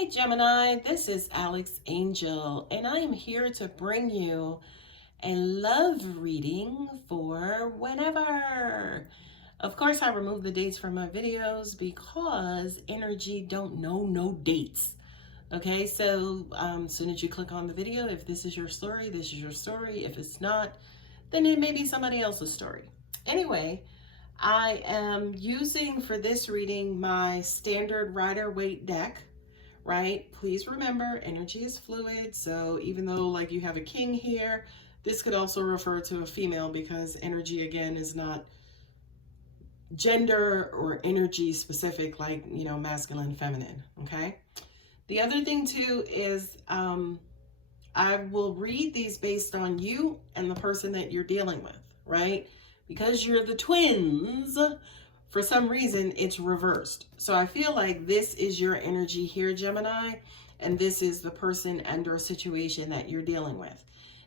Hey Gemini, this is Alex Angel, and I am here to bring you a love reading for whenever. Of course, I remove the dates from my videos because energy don't know no dates. Okay, so as soon as you click on the video, if this is your story, this is your story. If it's not, then it may be somebody else's story. Anyway, I am using for this reading my standard Rider-Waite deck, right? Please remember, energy is fluid. So even though like you have a king here, this could also refer to a female because energy again is not gender or energy specific like, you know, masculine, feminine, okay? The other thing too is I will read these based on you and the person that you're dealing with, right? Because you're the twins, for some reason it's reversed. So I feel like this is your energy here, Gemini, and this is the person and/or situation that you're dealing with.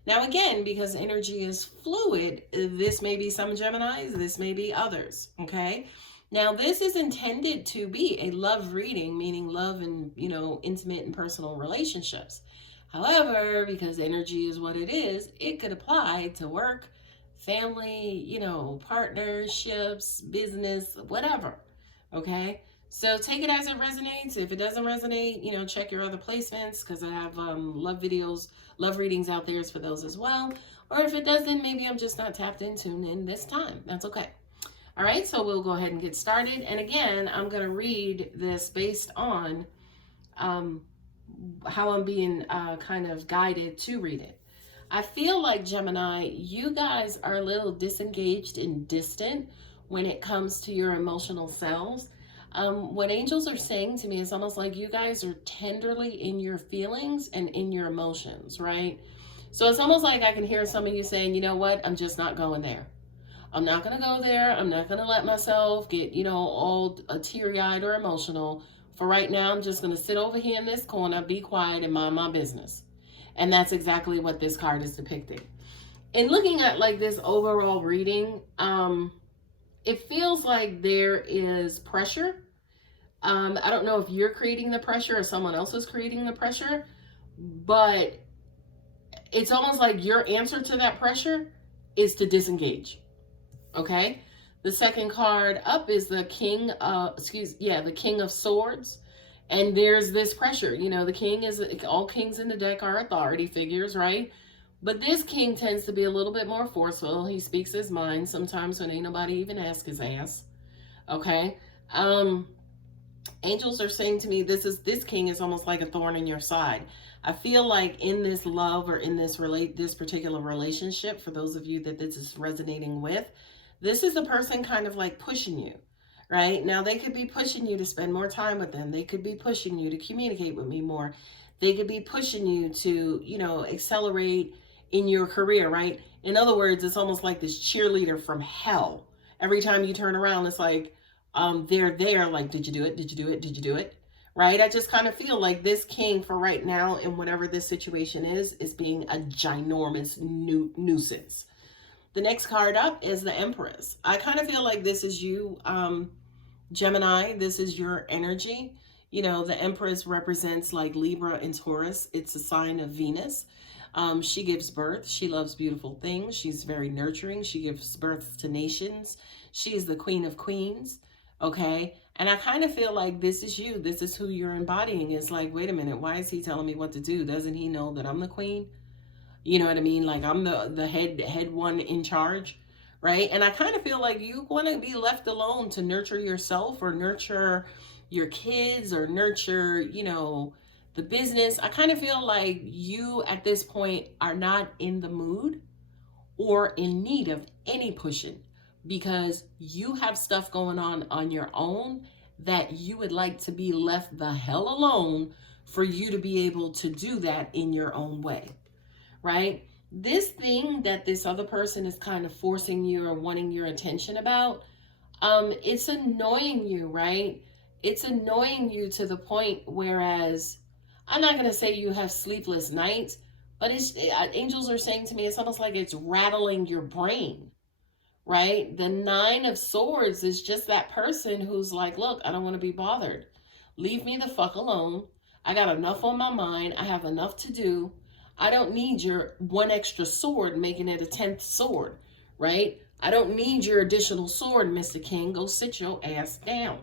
Now again, because energy is fluid, this may be some Geminis, this may be others, okay? Now this is intended to be a love reading, meaning love and, you know, intimate and personal relationships. However, because energy is what it is, it could apply to work, family, you know, partnerships, business, whatever. Okay. So take it as it resonates. If it doesn't resonate, you know, check your other placements because I have love videos, love readings out there for those as well. Or if it doesn't, maybe I'm just not tapped into in this time. That's okay. All right. So we'll go ahead and get started. And again, I'm going to read this based on how I'm being kind of guided to read it. I feel like, Gemini, you guys are a little disengaged and distant when it comes to your emotional selves. What angels are saying to me is almost like you guys are tenderly in your feelings and in your emotions, right? So it's almost like I can hear some of you saying, you know what, I'm just not going there. I'm not going to go there. I'm not going to let myself get, you know, all teary-eyed or emotional. For right now, I'm just going to sit over here in this corner, be quiet, and mind my business. And that's exactly what this card is depicting. In looking at like this overall reading, it feels like there is pressure. I don't know if you're creating the pressure or someone else is creating the pressure, but it's almost like your answer to that pressure is to disengage. Okay. The second card up is the King the King of Swords. And there's this pressure, you know, the king is, all kings in the deck are authority figures, right? But this king tends to be a little bit more forceful. He speaks his mind sometimes when ain't nobody even ask his ass. Okay. Angels are saying to me, this king is almost like a thorn in your side. I feel like in this love or in this particular relationship, for those of you that this is resonating with, this is the person kind of like pushing you. Right? Now, they could be pushing you to spend more time with them. They could be pushing you to communicate with me more. They could be pushing you to, you know, accelerate in your career, right? In other words, it's almost like this cheerleader from hell. Every time you turn around, it's like, they're there, like, did you do it? Did you do it? Did you do it? Right? I just kind of feel like this king for right now, and whatever this situation is being a ginormous nuisance. The next card up is the Empress. I kind of feel like this is you, Gemini, this is your energy. You know, the Empress represents like Libra and Taurus. It's a sign of Venus. She gives birth. She loves beautiful things. She's very nurturing. She gives birth to nations. She is the Queen of Queens. Okay. And I kind of feel like this is you. This is who you're embodying. It's like, wait a minute. Why is he telling me what to do? Doesn't he know that I'm the queen? You know what I mean? Like I'm the head one in charge. Right? And I kind of feel like you want to be left alone to nurture yourself or nurture your kids or nurture, you know, the business. I kind of feel like you at this point are not in the mood or in need of any pushing because you have stuff going on your own that you would like to be left the hell alone for you to be able to do that in your own way. Right? This thing that this other person is kind of forcing you or wanting your attention about, it's annoying you, right? It's annoying you to the point whereas, I'm not going to say you have sleepless nights, but angels are saying to me, it's almost like it's rattling your brain, right? The Nine of Swords is just that person who's like, look, I don't want to be bothered. Leave me the fuck alone. I got enough on my mind. I have enough to do. I don't need your one extra sword making it a 10th sword, right? I don't need your additional sword, Mr. King. Go sit your ass down.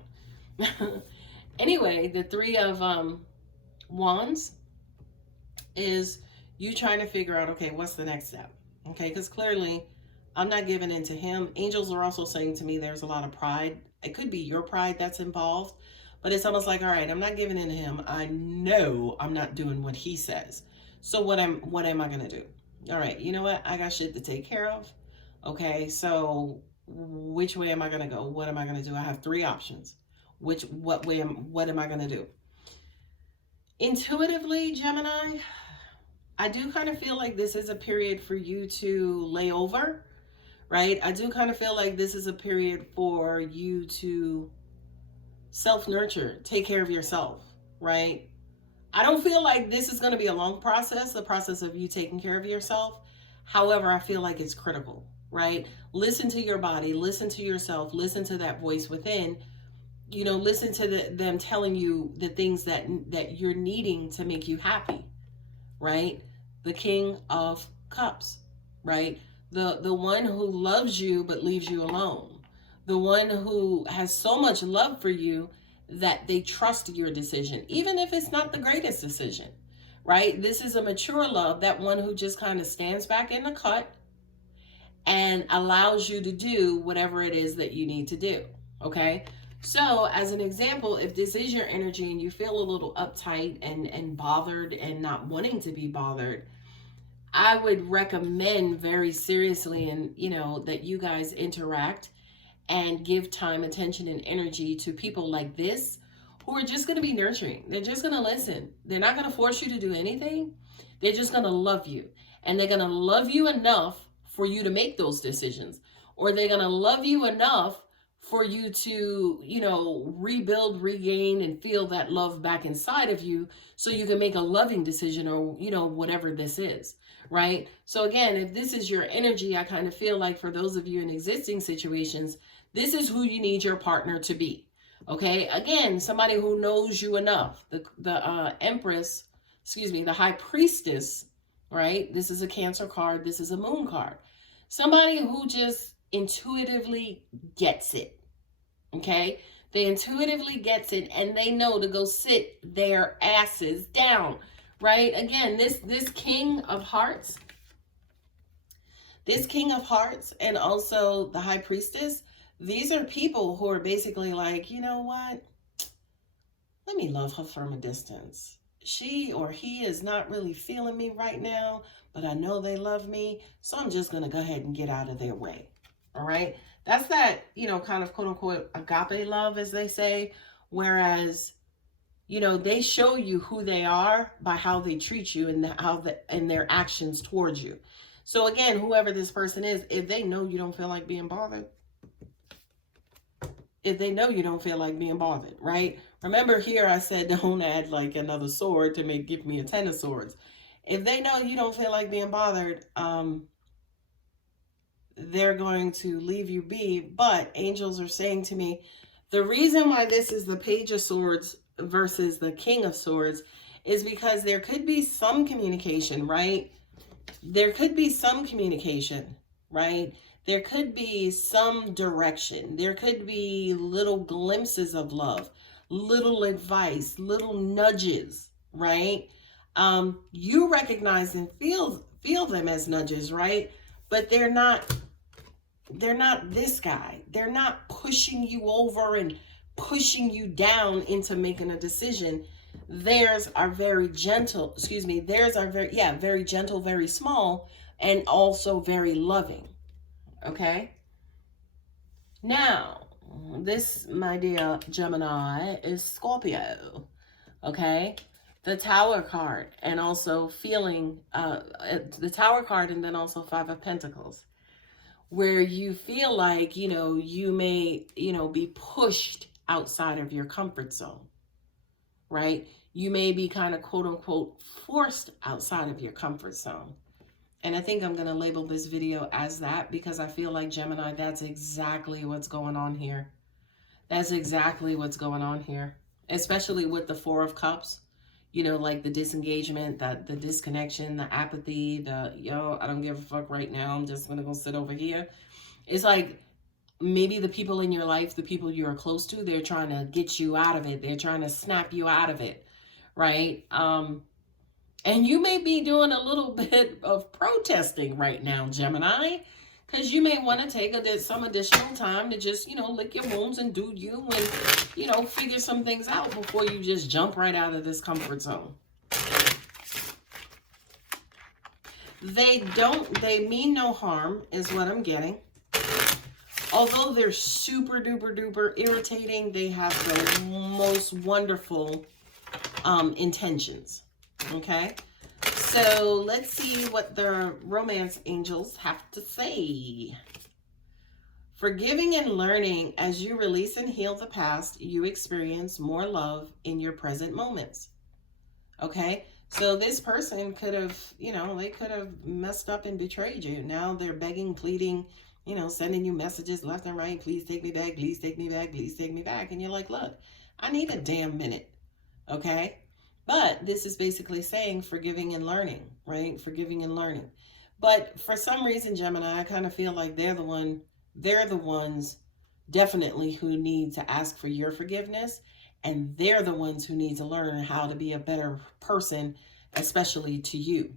Anyway, the Three of Wands is you trying to figure out, okay, what's the next step? Okay, because clearly I'm not giving in to him. Angels are also saying to me there's a lot of pride. It could be your pride that's involved, but it's almost like, all right, I'm not giving in to him. I know I'm not doing what he says. So what am I going to do? All right, you know what? I got shit to take care of. Okay, so which way am I going to go? What am I going to do? I have 3 options. What am I going to do? Intuitively, Gemini, I do kind of feel like this is a period for you to lay over, right? I do kind of feel like this is a period for you to self-nurture, take care of yourself, right? I don't feel like this is going to be a long process, the process of you taking care of yourself. However, I feel like it's critical, right? Listen to your body, listen to yourself, listen to that voice within. You know, listen to them telling you the things that you're needing to make you happy, right? The King of Cups, right? The one who loves you but leaves you alone. The one who has so much love for you that they trust your decision, even if it's not the greatest decision, right? This is a mature love, that one who just kind of stands back in the cut and allows you to do whatever it is that you need to do, okay? So as an example, if this is your energy and you feel a little uptight and bothered and not wanting to be bothered, I would recommend very seriously, and you know, that you guys interact and give time, attention, and energy to people like this who are just going to be nurturing. They're just going to listen. They're not going to force you to do anything. They're just going to love you. And they're going to love you enough for you to make those decisions. Or they're going to love you enough for you to, you know, rebuild, regain, and feel that love back inside of you so you can make a loving decision, or, you know, whatever this is, right? So again, if this is your energy, I kind of feel like for those of you in existing situations, this is who you need your partner to be, okay? Again, somebody who knows you enough. The Empress, excuse me, the High Priestess, right? This is a Cancer card. This is a Moon card. Somebody who just intuitively gets it, okay? They intuitively gets it, and they know to go sit their asses down, right? Again, this King of Hearts, and also the High Priestess, these are people who are basically like, you know what? Let me love her from a distance. She or he is not really feeling me right now, but I know they love me, so I'm just going to go ahead and get out of their way. All right. That's that, you know, kind of quote unquote agape love, as they say. Whereas, you know, they show you who they are by how they treat you and their actions towards you. So again, whoever this person is, if they know you don't feel like being bothered, right? Remember here I said don't add like another sword to give me a 10 of swords. If they know you don't feel like being bothered, they're going to leave you be. But angels are saying to me, the reason why this is the Page of Swords versus the King of Swords is because there could be some communication, right? There could be some communication, right? There could be some direction. There could be little glimpses of love, little advice, little nudges, right? You recognize and feel them as nudges, right? But they're not this guy. They're not pushing you over and pushing you down into making a decision. Theirs are very gentle. Theirs are very gentle, very small, and also very loving. Okay? Now, this, my dear Gemini, is Scorpio. Okay? The Tower card, and also feeling the Tower card, and then also 5 of Pentacles, where you feel like, you know, you may, you know, be pushed outside of your comfort zone, right? You may be kind of quote unquote forced outside of your comfort zone. And I think I'm going to label this video as that, because I feel like, Gemini, that's exactly what's going on here. That's exactly what's going on here, especially with the 4 of Cups. you know, like the disengagement, the disconnection, the apathy, the, yo, I don't give a fuck right now, I'm just gonna go sit over here. It's like maybe the people in your life, the people you are close to, they're trying to get you out of it. They're trying to snap you out of it, right? And you may be doing a little bit of protesting right now, Gemini, because you may want to take some additional time to just, you know, lick your wounds and do you and, you know, figure some things out before you just jump right out of this comfort zone. They mean no harm is what I'm getting. Although they're super duper duper irritating, they have the most wonderful intentions. Okay, so let's see what the romance angels have to say. Forgiving and learning. As you release and heal the past, you experience more love in your present moments. Okay, so this person could have, you know, they could have messed up and betrayed you. Now they're begging, pleading, you know, sending you messages left and right. Please take me back. Please take me back. Please take me back. And you're like, look, I need a damn minute. Okay. But this is basically saying forgiving and learning, right? Forgiving and learning. But for some reason, Gemini, I kind of feel like they're the ones definitely who need to ask for your forgiveness. And they're the ones who need to learn how to be a better person, especially to you.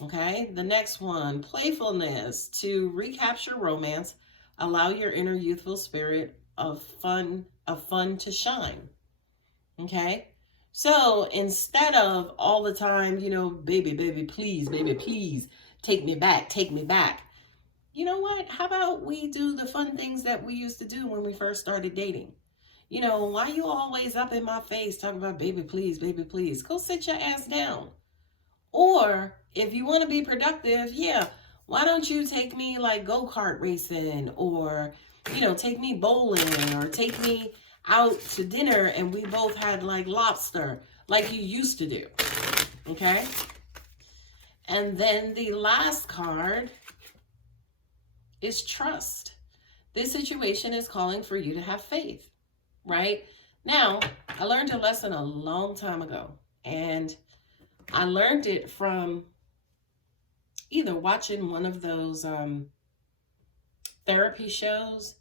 Okay, the next one, playfulness. To recapture romance, allow your inner youthful spirit of fun to shine. Okay, so instead of all the time, you know, baby, please, take me back. You know what? How about we do the fun things that we used to do when we first started dating? You know, why you always up in my face talking about baby, please? Go sit your ass down. Or if you want to be productive, yeah, why don't you take me like go-kart racing, or, you know, take me bowling, or take me out to dinner and we both had like lobster like you used to do. Okay. And then the last card is trust. This situation is calling for you to have faith, right? Now, I learned a lesson a long time ago, and I learned it from either watching one of those therapy shows,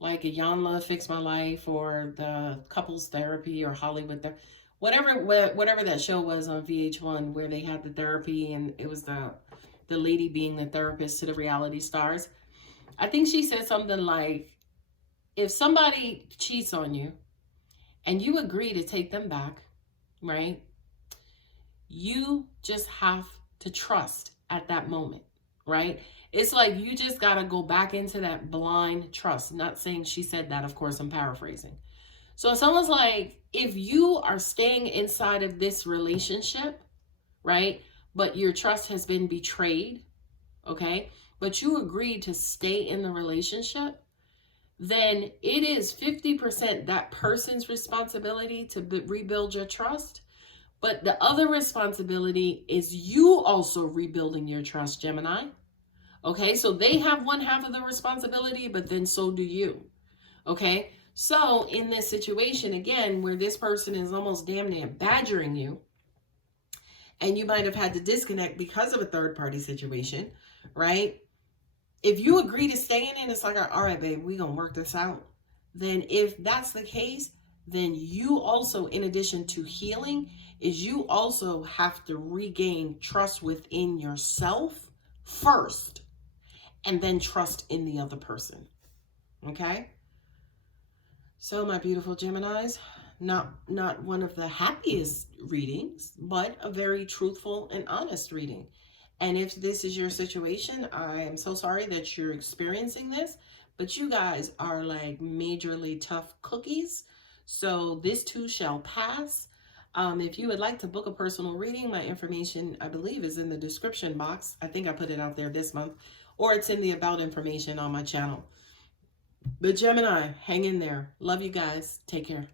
like a Yon Love Fix My Life, or the Couples Therapy, or Hollywood, whatever that show was on VH1, where they had the therapy, and it was the lady being the therapist to the reality stars. I think she said something like, if somebody cheats on you and you agree to take them back, right? You just have to trust at that moment, right? It's like you just got to go back into that blind trust. Not saying she said that, of course, I'm paraphrasing. So it's almost like if you are staying inside of this relationship, right, but your trust has been betrayed, okay, but you agreed to stay in the relationship, then it is 50% that person's responsibility to rebuild your trust. But the other responsibility is you also rebuilding your trust, Gemini. Okay, so they have one half of the responsibility, but then so do you. Okay, so in this situation, again, where this person is almost damn near badgering you, and you might have had to disconnect because of a third-party situation, right? If you agree to stay in it, it's like, all right, babe, we're going to work this out. Then if that's the case, then you also, in addition to healing, is you also have to regain trust within yourself first, and then trust in the other person. Okay? So my beautiful Geminis, not one of the happiest readings, but a very truthful and honest reading. And if this is your situation, I am so sorry that you're experiencing this, but you guys are like majorly tough cookies. So this too shall pass. If you would like to book a personal reading, my information, I believe, is in the description box. I think I put it out there this month, or it's in the about information on my channel. But Gemini, hang in there. Love you guys. Take care.